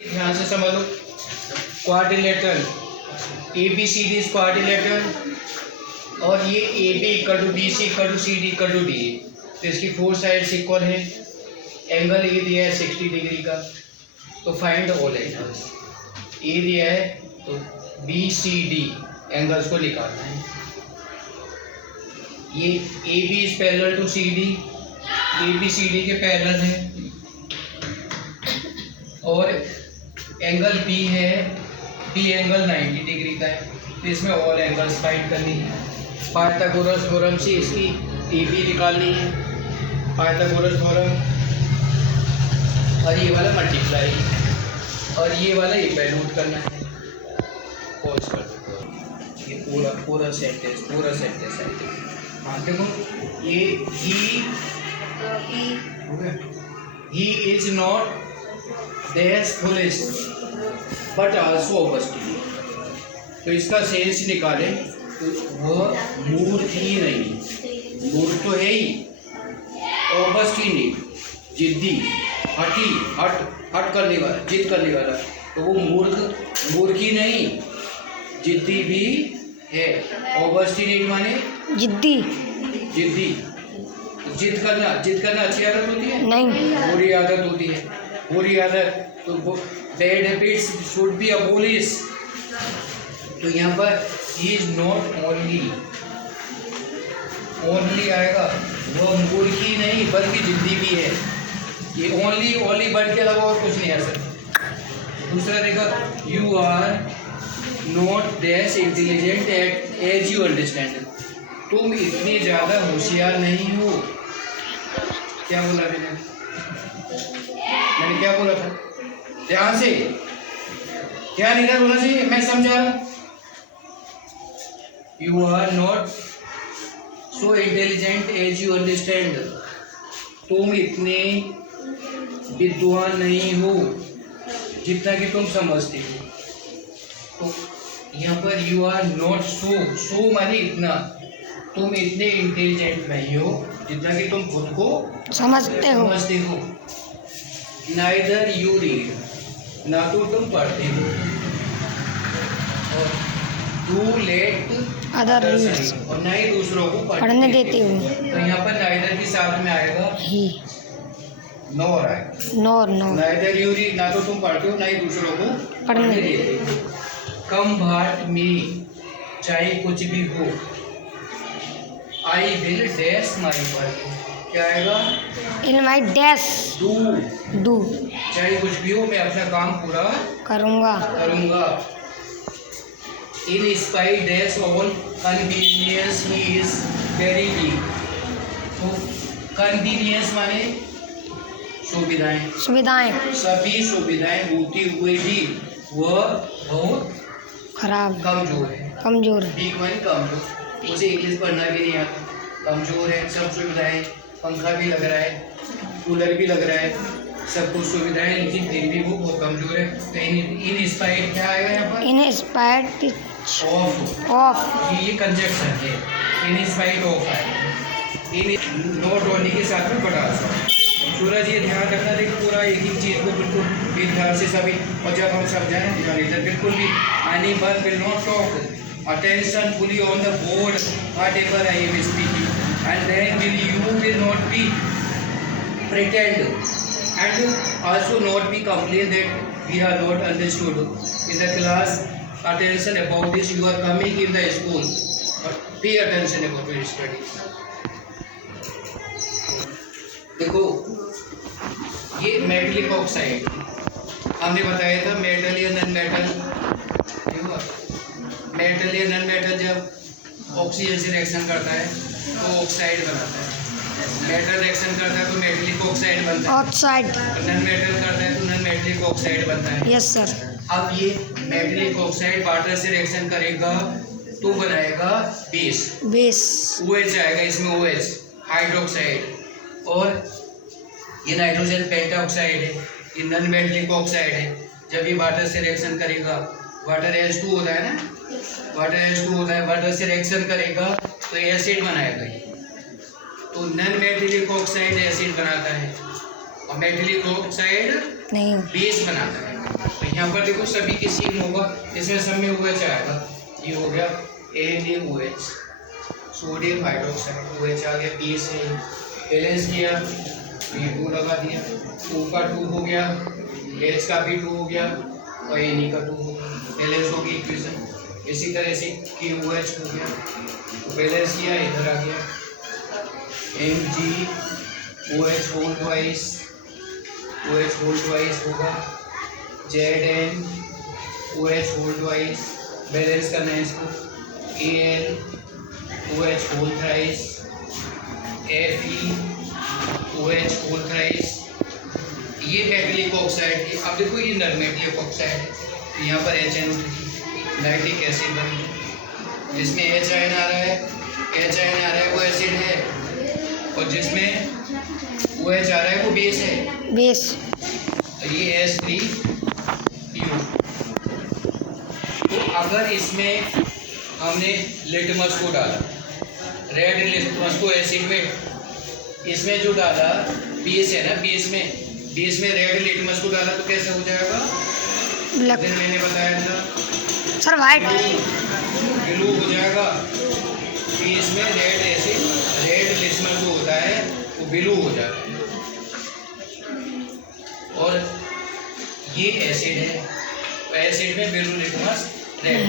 ध्यान से समझ लो। क्वाड्रिलेटरल ABCD इज क्वाड्रिलेटरल और ये AB equal to BC equal to CD equal to DA, तो इसकी फोर साइड्स इक्वल है। एंगल ए दिया है 60 डिग्री का, तो फाइंड ऑल एंगल्स। ए दिया है तो BCD एंगल्स को निकालना है। ये AB is parallel to CD, ABCD के पैरेलल है। और एंगल B है, B एंगल 90 डिग्री का है, तो इसमें ऑल एंगल्स फाइंड करनी है। पाइथागोरस थ्योरम से इसकी AB निकालनी है, पाइथागोरस थ्योरम। और ये वाला मल्टीप्लाई और ये वाला इवैल्यूएट करना है। पॉज कर दो, ये पूरा सेंटेंस है। हाँ देखो, ये he is not dash foolish but also obstinate, तो इसका सेंस निकालें तो वह मूर्ख ही नहीं, मूर्ख तो है ही, obstinate जिद्दी, हट करने वाला, जिद करने वाला, तो वो मूर्ख ही नहीं, जिद्दी भी है। obstinate माने जिद्दी। जिद करना अच्छी आदत होती है? नहीं, बुरी आदत होती है। बुरी आदत तो bad habits should be abolish. तो यहाँ पर ही इज नॉट ओनली आएगा, वह मूर्ख ही नहीं बल्कि जिद्दी भी है। ये ओनली वर्ड के अलावा और कुछ नहीं आ सकता। दूसरा देखो, you are not dash intelligent as you understand, तुम इतने ज़्यादा होशियार नहीं हो। क्या बोला मैंने क्या बोला था? ध्यान से, क्या नहीं था बोला चाहिए, मैं समझा रहा हूँ। You are not so intelligent as you understand, तुम इतने विद्वान नहीं हो जितना कि तुम समझते हो। तो यहाँ पर यू आर नॉट सो माने इतना, तुम इतने इंटेलिजेंट नहीं हो जितना कि तुम खुद को समझते हो। नाइदर यू रीड, ना तो तुम पढ़ते हो, और डू लेट अदर रीड्स, और ना ही दूसरों को पढ़ने देते हो। तो यहाँ पर नाइदर के साथ में आएगा ही, नॉर आएगा। नॉर नाइदर यू रीड, ना तो तुम पढ़ते हो ना ही दूसरों को पढ़ने देते हो। कम भाट में चाहे कुछ भी हो, I will dash my work, क्या आएगा? इन माई डैश डू, चाहे कुछ भी हो मैं अपना काम पूरा करूँगा। In spite dash all convenience he is very weak, तो कन्वीनियंस माने सुविधाएं, सभी सुविधाएं होती हुए भी वह बहुत खराब, कमजोर है। वीक माने कमजोर, मुझे इंग्लिश पढ़ना भी नहीं आता, कमजोर है। सब सुविधाएं, पंखा भी लग रहा है, कूलर भी लग रहा है, सब कुछ सुविधाएं, लेकिन फिर भी वो बहुत कमजोर है। तो इन स्पाइट क्या आएगा यहाँ पर? इन स्पाइट ऑफ, ये कंजक्शन है, इन स्पाइट ऑफ आएगा। इन नॉट ओनली के साथ में बड़ा सूरज, ये ध्यान रखना, देखो पूरा एक ही चीज़ को बिल्कुल ध्यान से सभी, और जब हम समझाएं इधर बिल्कुल भी anyone will not talk, attention fully on the board whatever I am speaking, and then you will not be pretend and also not be complain that we are not understood in the class. Attention about this, you are coming in the school, but pay attention about your studies. देखो, ये metallic oxide हमने बताया था, metal या non metal. Metal या non metal जब oxygen से reaction करता है तो ऑक्साइड बनाता है। मेटल रिएक्शन करता है तो मेटलिक ऑक्साइड बनता है, ऑक्साइड। नॉन मेटल करता है तो नॉन मेटलिक ऑक्साइड बनता है। Yes sir. अब ये मेटलिक ऑक्साइड वाटर से रिएक्शन करेगा तो बनाएगा बेस। OH आएगा इसमें, OH हाइड्रोक्साइड, और ये नाइट्रोजन पेंटाऑक्साइड है, ये नॉन मेटलिक ऑक्साइड है। जब ये वाटर से रिएक्शन करेगा, वाटर H2 होता है ना, वाटर से रिएक्शन करेगा तो एसिड बनाएगा ये। तो नॉन मेटलिक ऑक्साइड एसिड बनाता है और मेटलिक ऑक्साइड बेस बनाता है। तो यहाँ पर देखो सभी के सेम होगा, इसमें सब में OH आएगा। ये हो गया NaOH, सोडियम हाइड्रोक्साइड, OH आ गया, बेस है, बैलेंस किया, ये 2 लगा दिया, O का 2 हो गया, H का भी 2 हो गया और Na का 2 हो गया, बैलेंस हो गई इक्वेशन। इसी तरह से KOH हो गया, तो बैलेंस किया, इधर आ गया MgOH whole twice, OH whole twice होगा, ZnOH होल ट्वाइस, बैलेंस करना है इसको, AnOH whole thrice, FeOH whole thrice. ये मेटलिक ऑक्साइड है। अब देखो ये नर मेटलिक ऑक्साइड है, तो यहाँ पर HNO नाइट्रिक एसिड बन गया, जिसमें H आयन आ रहा है वो एसिड है, और जिसमें OH आ रहा है वो बेस है, बेस। तो ये H3PO। तो अगर इसमें हमने लिटमस को डाला, रेड लिटमस को एसिड में, इसमें जो डाला बेस है ना, बेस में रेड लिटमस को डाला तो कैसे हो जाएगा? दिन मैंने बताया था सर वाइट ब्लू हो जाएगा। बेस में रेड लिटमस जो होता है वो ब्लू हो जाता है, और ये एसिड है, एसिड में ब्लू लिटमस रेड।